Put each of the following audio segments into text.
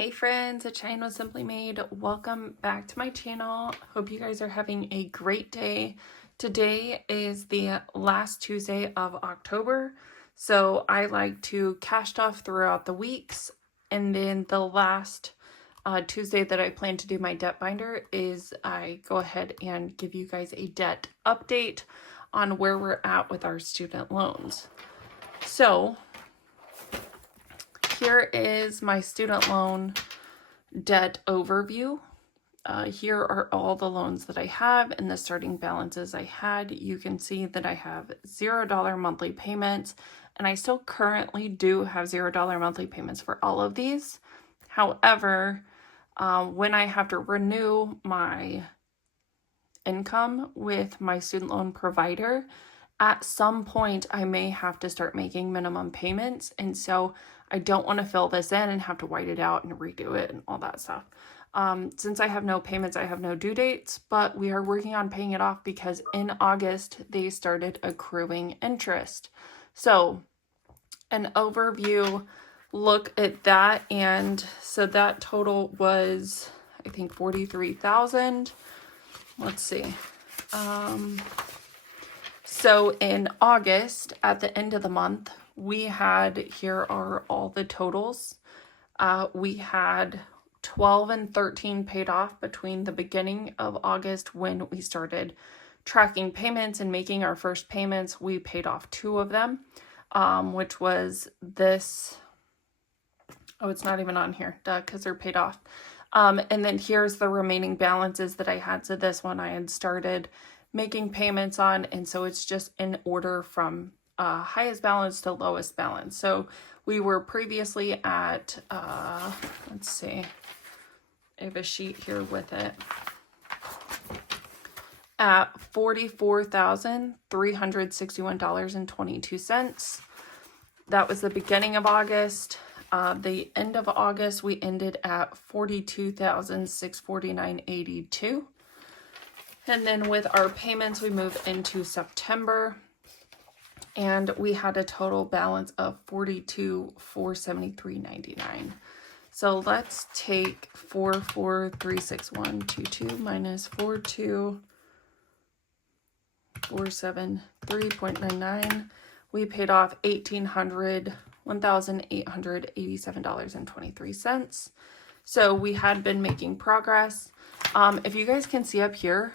Hey friends, it's Cheyenne with Simply Made. Welcome back to my channel. Hope you guys are having a great day. Today is the last Tuesday of October, so I like to cash stuff throughout the weeks, and then the last Tuesday that I plan to do my debt binder is I go ahead and give you guys a debt update on where we're at with our student loans. So here is my student loan debt overview. Here are all the loans that I have and the starting balances I had. You can see that I have $0 monthly payments, and I still currently do have $0 monthly payments for all of these. However, when I have to renew my income with my student loan provider, at some point I may have to start making minimum payments, and so I don't want to fill this in and have to white it out and redo it and all that stuff. Since I have no payments, I have no due dates, but we are working on paying it off because in August they started accruing interest. So an overview look at that, and so that total was I think 43,000. Let's see. So in August, at the end of the month, we had, here are all the totals. We had 12 and 13 paid off between the beginning of August when we started tracking payments and making our first payments. We paid off 2 of them, which was this. Oh, it's not even on here, because they're paid off. And then here's the remaining balances that I had. So this one I had started making payments on, and so it's just in order from highest balance to lowest balance. So we were previously at, let's see, I have a sheet here with it, at $44,361.22. That was the beginning of August. The end of August, we ended at $42,649.82. And then with our payments, we moved into September, and we had a total balance of $42,473.99. So let's take 44,361.22 minus 42,473.99. We paid off $1,887.23. So we had been making progress. If you guys can see up here,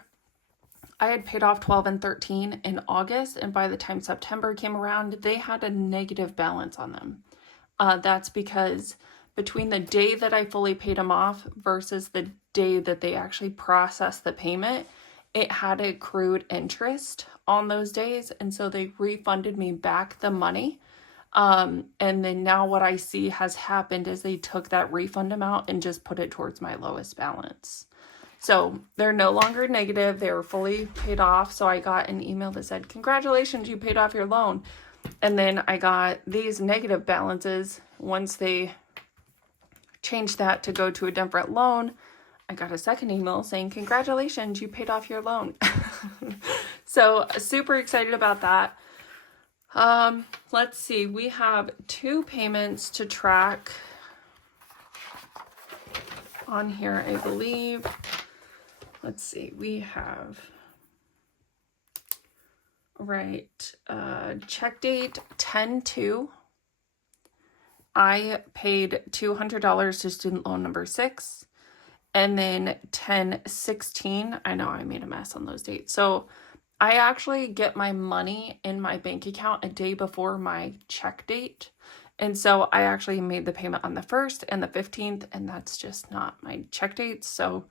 I had paid off 12 and 13 in August, and by the time September came around, they had a negative balance on them. That's because between the day that I fully paid them off versus the day that they actually processed the payment, it had accrued interest on those days, and so they refunded me back the money. And then now what I see has happened is they took that refund amount and just put it towards my lowest balance. So they're no longer negative. They were fully paid off. So I got an email that said, congratulations, you paid off your loan. And then I got these negative balances. Once they changed that to go to a different loan, I got a second email saying, congratulations, you paid off your loan. So super excited about that. Let's see, we have 2 payments to track on here, I believe. Let's see, we have, check date 10/2. I paid $200 to student loan number 6, and then 10/16, I know I made a mess on those dates. So I actually get my money in my bank account a day before my check date. And so I actually made the payment on the 1st and the 15th, and that's just not my check dates. So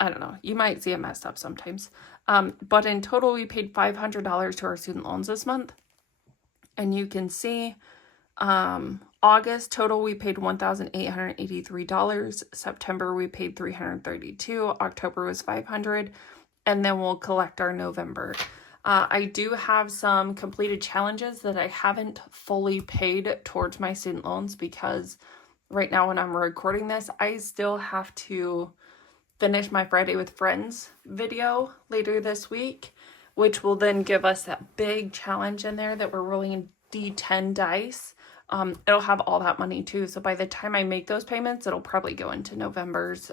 I don't know, you might see it messed up sometimes. But in total, we paid $500 to our student loans this month. And you can see August total, we paid $1,883. September, we paid $332. October was $500. And then we'll collect our November. I do have some completed challenges that I haven't fully paid towards my student loans because right now when I'm recording this, I still have to finish my Friday with Friends video later this week, which will then give us that big challenge in there that we're rolling D10 dice it'll have all that money too. So by the time I make those payments, it'll probably go into November's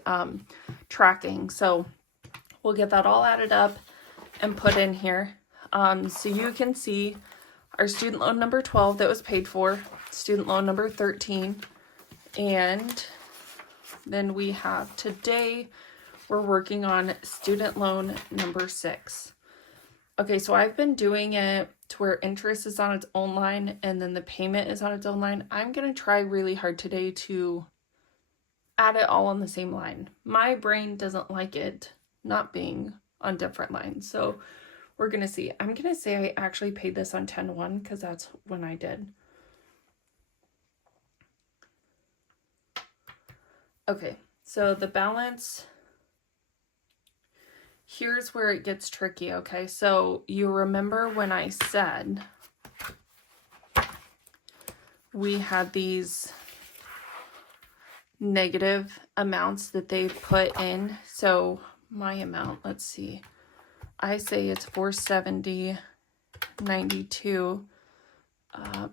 tracking. So we'll get that all added up and put in here. So you can see our student loan number 12 that was paid for, student loan number 13, and then we have today, we're working on student loan number 6. Okay, so I've been doing it to where interest is on its own line and then the payment is on its own line. I'm going to try really hard today to add it all on the same line. My brain doesn't like it not being on different lines. So we're going to see. I'm going to say I actually paid this on 10/1 because that's when I did. Okay, so the balance, here's where it gets tricky, okay? So you remember when I said we had these negative amounts that they put in. So my amount, let's see, I say it's 470.92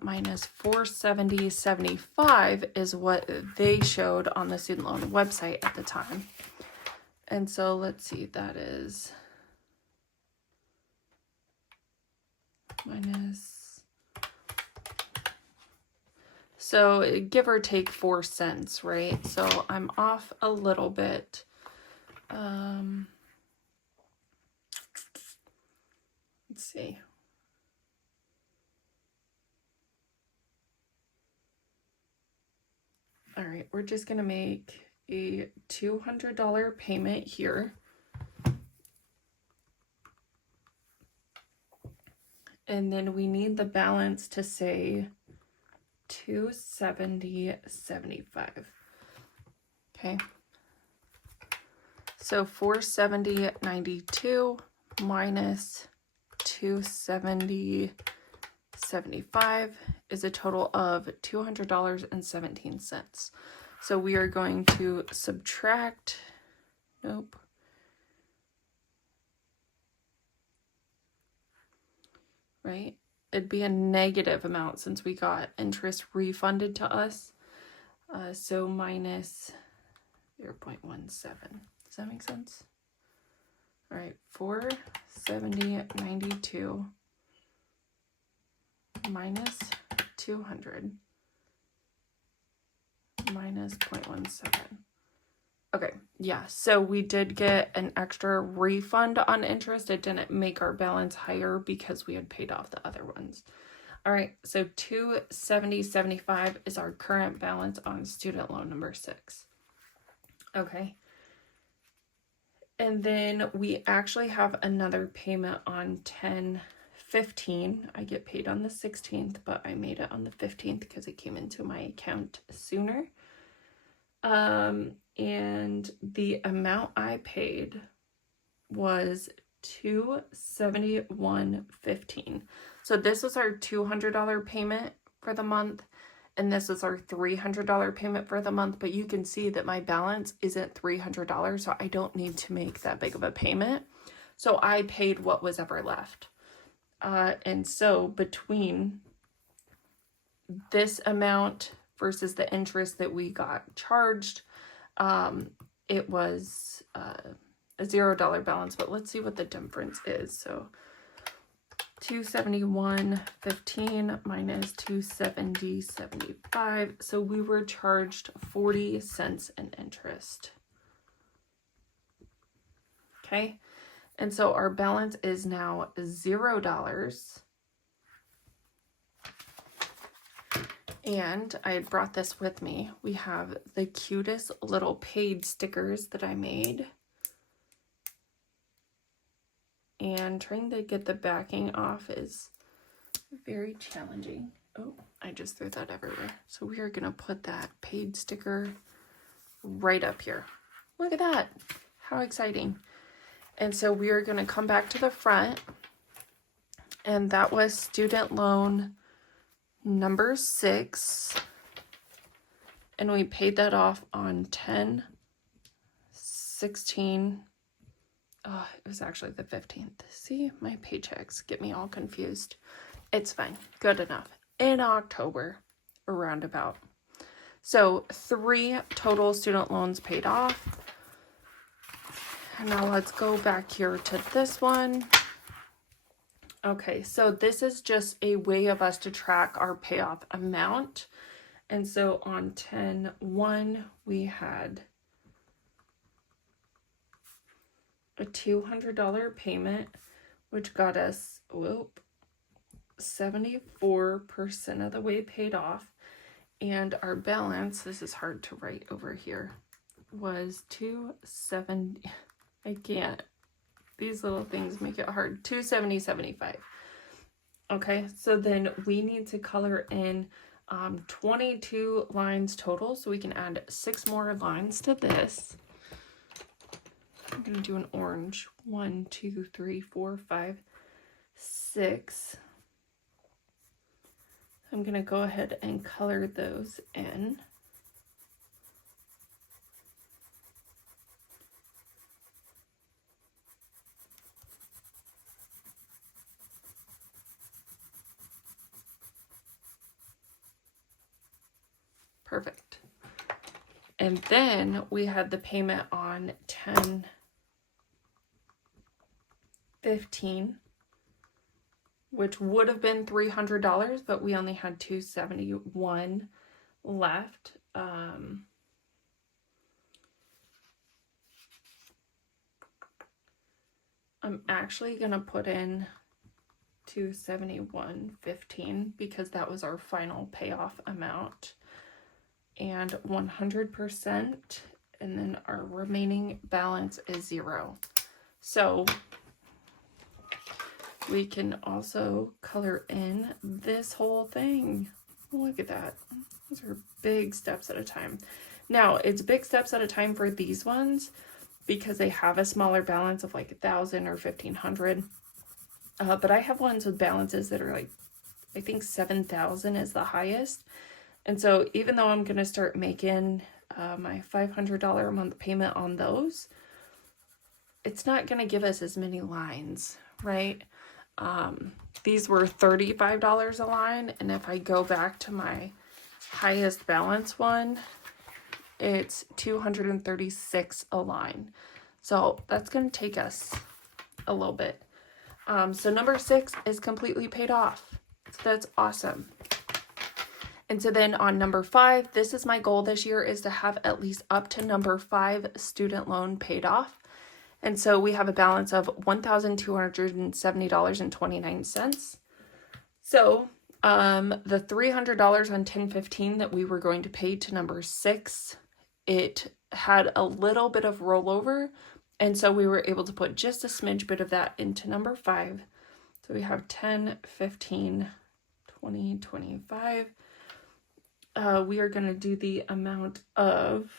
minus 470.75 is what they showed on the student loan website at the time. And so let's see, that is minus, so give or take 4 cents, right? So I'm off a little bit. Let's see. All right, we're just going to make a $200 payment here. And then we need the balance to say 270.75. Okay. So 470.92 minus 270.75 is a total of $200.17. So we are going to subtract, nope. Right? It'd be a negative amount since we got interest refunded to us. So minus 0.17. Does that make sense? All right, 470.92 minus 200 minus 0.17. Okay, yeah, so we did get an extra refund on interest. It didn't make our balance higher because we had paid off the other ones. All right, so 270.75 is our current balance on student loan number 6. Okay. And then we actually have another payment on 10/15. I get paid on the 16th, but I made it on the 15th because it came into my account sooner. And the amount I paid was $271.15. So this was our $200 payment for the month, and this is our $300 payment for the month, but you can see that my balance isn't $300, so I don't need to make that big of a payment. So I paid what was ever left. And so between this amount versus the interest that we got charged, it was a $0 balance, but let's see what the difference is. So 271.15 minus 270.75. So we were charged 40 cents in interest. Okay. And so our balance is now $0. And I had brought this with me. We have the cutest little paid stickers that I made. And trying to get the backing off is very challenging. Oh, I just threw that everywhere. So we are going to put that paid sticker right up here. Look at that. How exciting. And so we are going to come back to the front. And that was student loan number 6. And we paid that off on 10/16. Oh, it was actually the 15th. See, my paychecks get me all confused. It's fine. Good enough. In October. around about. So 3 total student loans paid off. And now let's go back here to this one. Okay, so this is just a way of us to track our payoff amount. And so on 10/1, we had a $200 payment, which got us 74% of the way paid off. And our balance, this is hard to write over here, was 270. I can't. These little things make it hard. 270.75. Okay, so then we need to color in 22 lines total, so we can add 6 more lines to this. I'm going to do an orange. 1, 2, 3, 4, 5, 6. I'm going to go ahead and color those in. Perfect. And then we had the payment on 10/15, which would have been $300, but we only had $271 left. I'm actually gonna put in $271.15 because that was our final payoff amount, and 100%, and then our remaining balance is 0. So we can also color in this whole thing. Look at that. Those are big steps at a time. Now, it's big steps at a time for these ones because they have a smaller balance of like 1,000 or 1,500. But I have ones with balances that are like, I think 7,000 is the highest. And so even though I'm going to start making my $500 a month payment on those, it's not going to give us as many lines, right? These were $35 a line, and if I go back to my highest balance one, it's $236 a line. So that's going to take us a little bit. So number 6 is completely paid off. So that's awesome. And so then on number 5, this is my goal this year, is to have at least up to number 5 student loan paid off. And so we have a balance of $1,270.29. So the $300 on 10/15 that we were going to pay to number 6, it had a little bit of rollover. And so we were able to put just a smidge bit of that into number 5. So we have 10, 15, 20, 25. We are going to do the amount of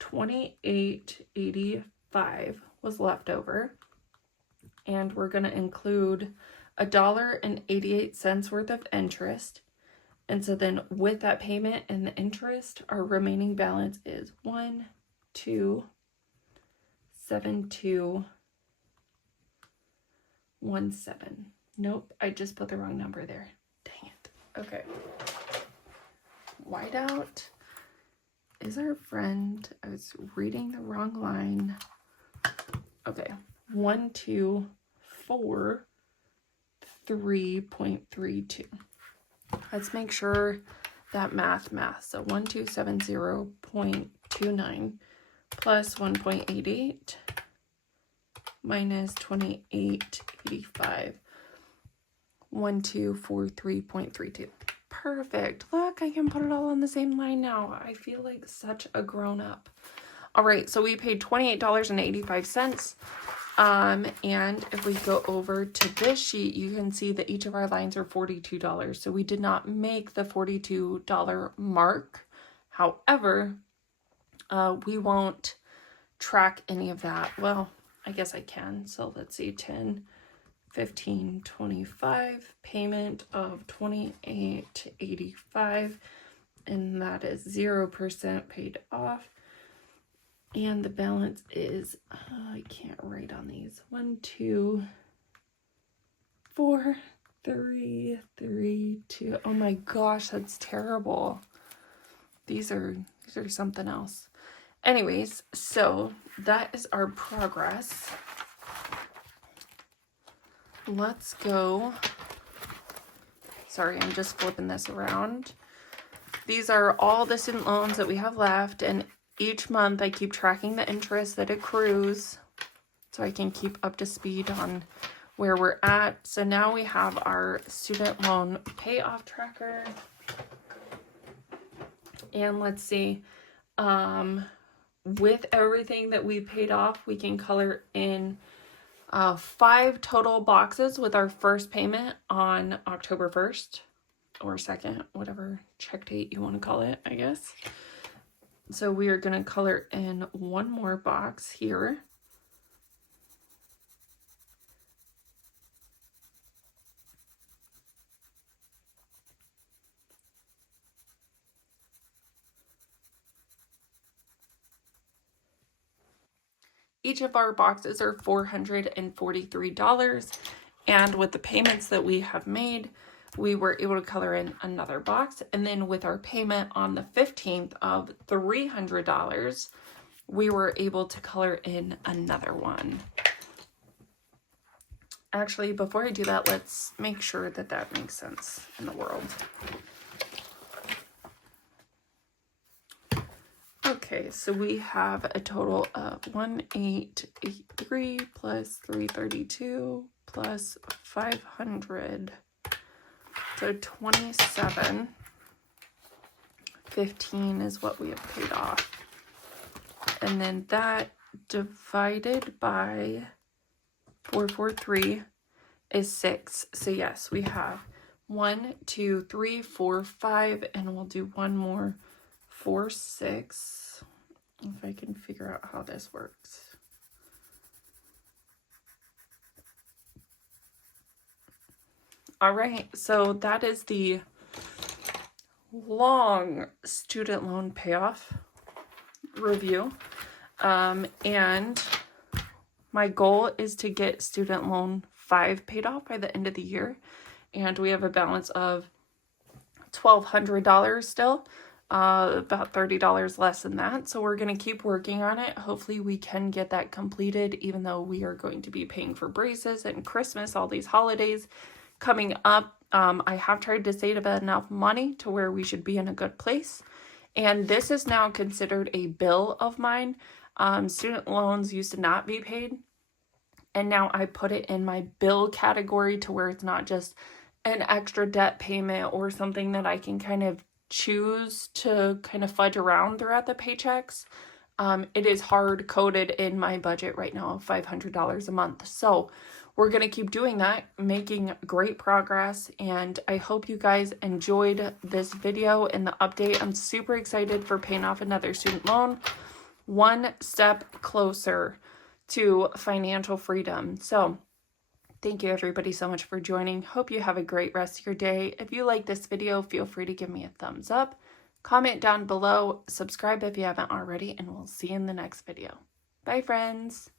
$28.85 was left over, and we're going to include $1.88 worth of interest. And so then with that payment and the interest, our remaining balance is 1,272.17. Nope, I just put the wrong number there. Dang it. Okay. Whiteout is our friend. I was reading the wrong line. Okay. 1,243.32. Let's make sure that math. So 1,270.29 plus 1.88 minus 28.85. 1,243.32. Perfect. Look, I can put it all on the same line now. I feel like such a grown-up. All right, so we paid $28.85. And if we go over to this sheet, you can see that each of our lines are $42. So we did not make the $42 mark. However, we won't track any of that. Well, I guess I can. So let's see, 10, 15, 25, payment of $28.85, and that is 0% paid off. And the balance is, I can't write on these, 1, 2, 4, 332. Oh my gosh, that's terrible. These are something else. Anyways, so that is our progress. Let's go. Sorry, I'm just flipping this around. These are all the student loans that we have left, and each month I keep tracking the interest that accrues so I can keep up to speed on where we're at. So now we have our student loan payoff tracker. And let's see, with everything that we paid off, we can color in 5 total boxes with our first payment on October 1st or 2nd, whatever check date you want to call it, I guess. So we are going to color in one more box here. Each of our boxes are $443, and with the payments that we have made, we were able to color in another box. And then with our payment on the 15th of $300, we were able to color in another one. Actually, before I do that, let's make sure that that makes sense in the world. Okay, so we have a total of 1883 plus 332 plus 500. So 27.15 is what we have paid off. And then that divided by 443 is 6. So yes, we have 1, 2, 3, 4, 5, and we'll do one more. 4, 6, if I can figure out how this works. All right, so that is the long student loan payoff review. And my goal is to get student loan 5 paid off by the end of the year. And we have a balance of $1,200 still. About $30 less than that. So we're going to keep working on it. Hopefully we can get that completed, even though we are going to be paying for braces and Christmas, all these holidays coming up. I have tried to save enough money to where we should be in a good place. And this is now considered a bill of mine. Student loans used to not be paid. And now I put it in my bill category to where it's not just an extra debt payment or something that I can kind of choose to kind of fudge around throughout the paychecks. It is hard coded in my budget right now of $500 a month. So we're going to keep doing that, making great progress. And I hope you guys enjoyed this video and the update. I'm super excited for paying off another student loan. One step closer to financial freedom. So thank you everybody so much for joining. Hope you have a great rest of your day. If you like this video, feel free to give me a thumbs up, comment down below, subscribe if you haven't already, and we'll see you in the next video. Bye friends.